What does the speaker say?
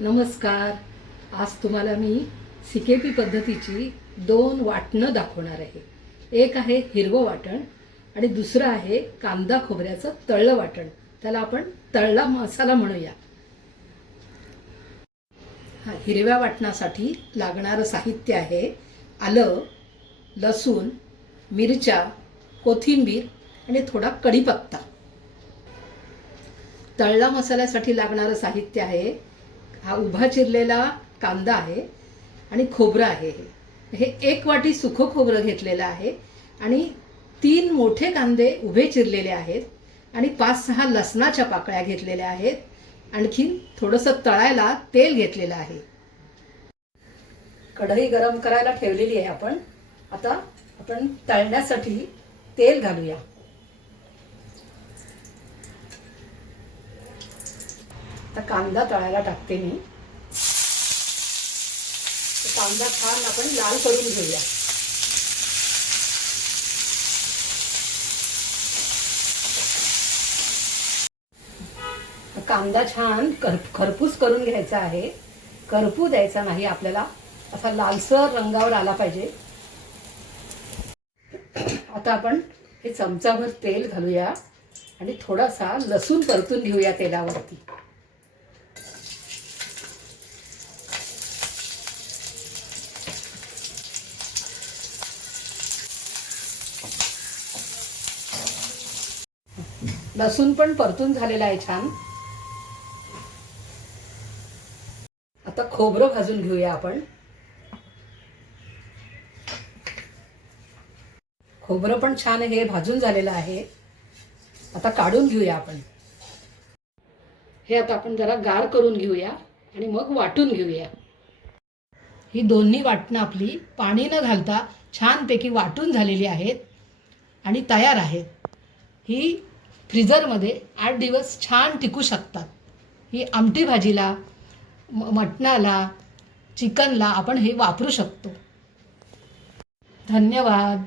नमस्कार. आज तुम्हाला मी CKP पद्धतीची 2 वाटणं दाखवणार आहे. एक आहे हिरवं वाटण आणि दुसरं आहे कांदा खोबऱ्याचं तळलं वाटण. त्याला आपण तळला मसाला म्हणूया. हिरव्या वाटणासाठी लागणारं साहित्य आहे आलं, लसूण, मिरच्या, कोथिंबीर आणि थोडा कढीपत्ता. तळला मसाल्यासाठी लागणारं साहित्य आहे हा उभा चिरलेला कांदा आहे आणि खोबरं आहे. हे 1 वाटी सुकं खोबरं घेतलेलं आहे आणि 3 मोठे कांदे उभे चिरलेले आहेत आणि 5-6 लसणाच्या पाकळ्या घेतलेल्या आहेत. आणखी थोडंसं तळायला तेल घेतलेलं आहे. कढई गरम करायला ठेवलेली आहे आपण. आता आपण तळण्यासाठी तेल घालूया. आता कांदा तळायला टाकते मी. कांदा छान आपण लाल करून घेऊया. कांदा छान खरपूस करून घ्यायचा आहे. करपू द्यायचा नाही आपल्याला. असा लालसर रंगावर आला पाहिजे. आता आपण हे चमचाभर तेल घालूया आणि थोडासा लसूण परतून घेऊया तेलावरती. लसूण पण परतून झालेला आहे छान. आता खोबरं भाजून घेऊया आपण. खोबरं पण छान हे भाजून झालेलं आहे. आता काढून घेऊया आपण. हे आता आपण जरा गार करून घेऊया आणि मग वाटून घेऊया. ही दोन्ही वाटणं आपली पाणी न घालता छानपैकी वाटून झालेली आहेत आणि तयार आहेत. ही फ्रीजरमध्ये 8 दिवस छान टिकू शकतात. ही आमटी भाजीला, मटणाला, चिकनला आपण हे वापरू शकतो. धन्यवाद.